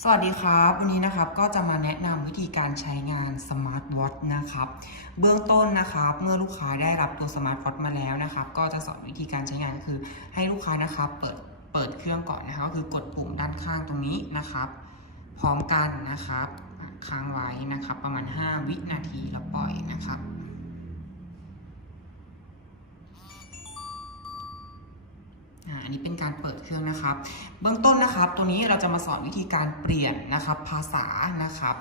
สวัสดีครับ วันนี้นะครับก็จะมาแนะนำวิธีการใช้งานสมาร์ทวอทนะครับ เบื้องต้นนะครับเมื่อลูกค้าได้รับตัวสมาร์ทวอทมาแล้วนะครับ ก็จะสอนวิธีการใช้งานคือให้ลูกค้านะครับเปิดเปิดเครื่องก่อนนะครับก็คือกดปุ่มด้านข้างตรงนี้นะครับ พร้อมกันนะครับค้างไว้นะครับ ประมาณ 5 วินาทีแล้วปล่อยนะครับ อันนี้เป็นการเปิดเครื่องนะครับ เบื้องต้นนะครับ ตัวนี้เราจะมาสอนวิธีการเปลี่ยนนะครับ ภาษานะครับ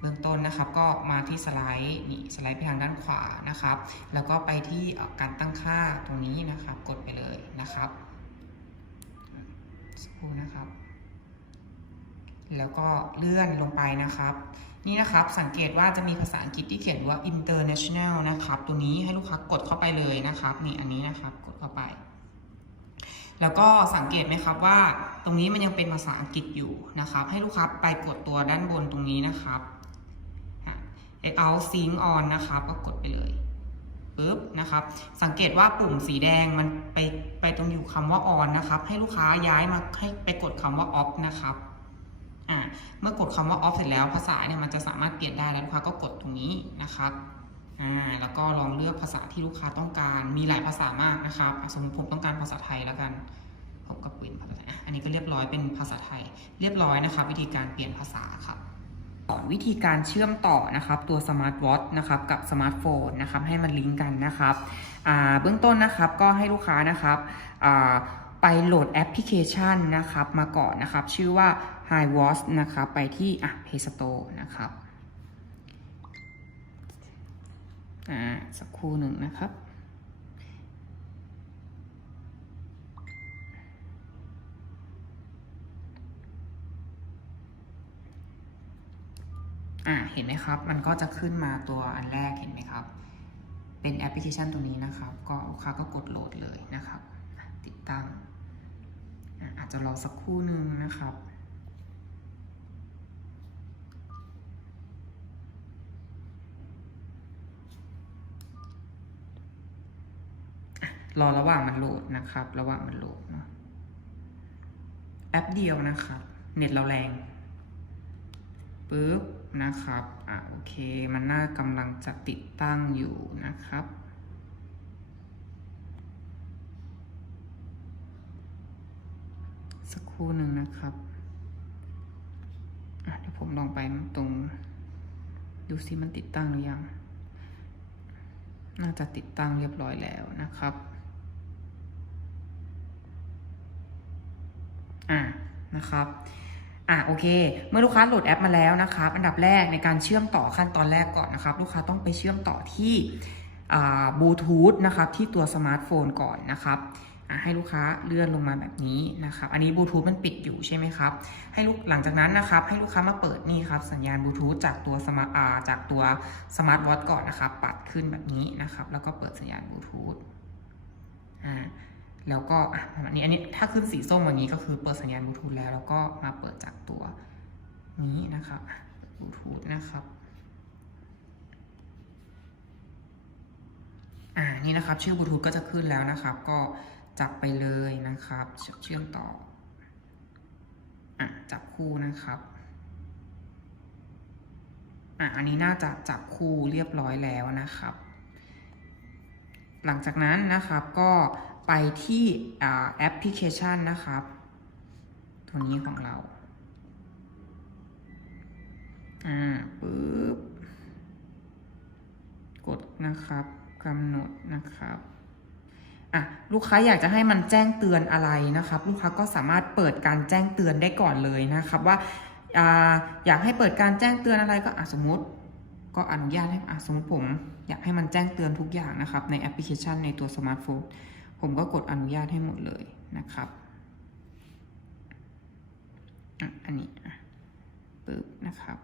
เบื้องต้นนะครับก็มาที่สไลด์นี่สไลด์ไปทางด้านขวานะครับ แล้วก็ไปที่การตั้งค่าตรงนี้นะครับ กดไปเลยนะครับสักครู่นะครับ แล้วก็เลื่อนลงไปนะครับ นี่นะครับสังเกตว่าจะมีภาษาอังกฤษที่เขียนว่า international นะครับ ตัวนี้ให้ลูกค้ากดเข้าไปเลยนะครับ นี่อันนี้นะครับกดเข้าไป แล้วก็สังเกตไหมครับว่าตรงนี้มันยังเป็นภาษาอังกฤษอยู่นะครับ ให้ลูกค้าไปกดตัวด้านบนตรงนี้นะครับเอาซิงออนนะครับก็กดไปเลยปึ๊บนะครับ สังเกตว่าปุ่มสีแดงมันไปไปตรงอยู่คำว่า on นะครับ ให้ลูกค้าย้ายมาให้ไปกดคำว่า off นะครับอ่าเมื่อกดคำว่า off เสร็จแล้วภาษาเนี่ยมันจะสามารถเปลี่ยนได้แล้วลูกค้าก็กดตรงนี้นะครับ อ่าแล้วก็ลองเลือกภาษาที่ลูกค้าต้องการ มีหลายภาษามากนะครับ สมมติผมต้องการภาษาไทยแล้วกัน ผมก็เปลี่ยนภาษาไทยอันนี้ก็เรียบร้อยเป็นภาษาไทย เรียบร้อยนะครับ วิธีการเปลี่ยนภาษาครับสอนวิธีการเชื่อมต่อนะครับตัวสมาร์ทวอทนะครับกับสมาร์ทโฟนนะครับให้มันลิงก์กันนะครับอ่าเบื้องต้นนะครับก็ให้ลูกค้านะครับอ่าไปโหลดแอปพลิเคชันนะครับมาก่อนนะครับ ชื่อว่า Hi Watch นะครับไปที่อะ Play Store นะครับ อ่าสักครู่หนึ่งนะครับอ่าเห็นไหมครับ มันก็จะขึ้นมาตัวอันแรกเห็นไหมครับ เป็นแอปพลิเคชันตัวนี้นะครับ ก็ลูกค้าก็กดโหลดเลยนะครับ ติดตั้งอะอาจจะรอสักครู่หนึ่งนะครับ รอระหว่างมันโหลดนะครับ ระหว่างมันโหลดเนาะแอปเดียวนะครับ เน็ตเราแรงปึ๊บนะครับ อะโอเค มันน่ากำลังจะติดตั้งอยู่นะครับ สักครู่หนึ่งนะครับ อะเดี๋ยวผมลองไปตรง ดูซิมันติดตั้งหรือยัง น่าจะติดตั้งเรียบร้อยแล้วนะครับ อ่านะครับอ่าโอเค เมื่อลูกค้าโหลดแอปมาแล้วนะครับอันดับแรกในการเชื่อมต่อขั้นตอนแรกก่อนนะครับ ลูกค้าต้องไปเชื่อมต่อที่บลูทูธนะครับที่ตัวสมาร์ทโฟนก่อนนะครับให้ลูกค้าเลื่อนลงมาแบบนี้นะครับอันนี้บลูทูธมันปิดอยู่ใช่ไหมครับให้ลูกหลังจากนั้นนะครับ ให้ลูกค้ามาเปิดนี่ครับสัญญาณบลูทูธจากตัวสมาร์ทจากตัวสมาร์ทวอทก่อนนะครับ ปัดขึ้นแบบนี้นะครับ แล้วก็เปิดสัญญาณบลูทูธอ่า แล้วก็อะประมาณนี้อันนี้ถ้าขึ้นสีส้มอย่างนี้ก็คือเปิดสัญญาณบลูทูธแล้ว แล้วก็มาเปิดจากตัวนี้นะครับบลูทูธนะครับอ่านี่นะครับชื่อบลูทูธก็จะขึ้นแล้วนะครับ ก็จับไปเลยนะครับ เชื่อมต่ออะจับคู่นะครับอะอันนี้น่าจะจับคู่เรียบร้อยแล้วนะครับ หลังจากนั้นนะครับก็ไปที่แอปพลิเคชันนะครับ ตัวนี้ของเรา อ่าปึ๊บ กดนะครับกำหนดนะครับอะลูกค้าอยากจะให้มันแจ้งเตือนอะไรนะครับ ลูกค้าก็สามารถเปิดการแจ้งเตือนได้ก่อนเลยนะครับ ว่าออยากให้เปิดการแจ้งเตือนอะไรก็สมมติ ก็อนุญาตให้อะสมมติผม อยากให้มันแจ้งเตือนทุกอย่างนะครับ ในแอปพลิเคชันในตัวสมาร์ทโฟนผมก็กดอนุญาตให้หมดเลยนะครับอันนี้ปึ๊บนะครับ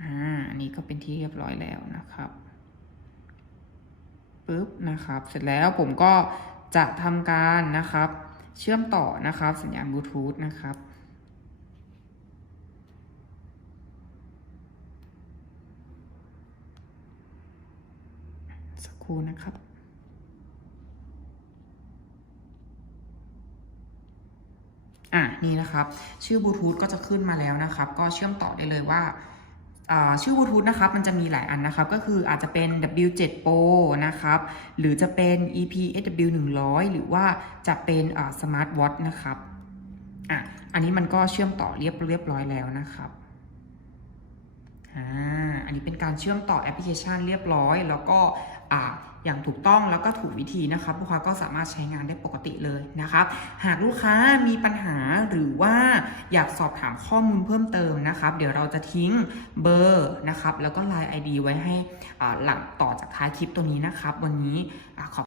อ่าอันนี้ก็เป็นที่เรียบร้อยแล้วนะครับปึ๊บนะครับ เสร็จแล้วผมก็จะทำการนะครับ เชื่อมต่อนะครับ สัญญาณบลูทูธนะครับ ครู่นะครับ่ะนี่นะครับ ชื่อบลูทูธก็จะขึ้นมาแล้วนะครับ ก็เชื่อมต่อได้เลยว่าชื่อบลูทูธนะครับ มันจะมีหลายอันนะครับ ก็คืออาจจะเป็น W7 Pro นะครับ หรือจะเป็น EP SW 100หรือว่าจะเป็นสมาร์ทวอทนะครับอะอันนี้มันก็เชื่อมต่อเรียบเรียบร้อยแล้วนะครับอ่า อันนี้เป็นการเชื่อมต่อแอปพลิเคชันเรียบร้อย แล้วก็ออย่างถูกต้องแล้วก็ถูกวิธีนะครับลูกค้าก็สามารถใช้งานได้ปกติเลยนะครับ หากลูกค้ามีปัญหาหรือว่าอยากสอบถามข้อมูลเพิ่มเติมนะครับ เดี๋ยวเราจะทิ้งเบอร์นะครับ แล้วก็ Line ID ไว้ให้หลังต่อจากท้ายคลิปตัวนี้นะครับ วันนี้อขอบ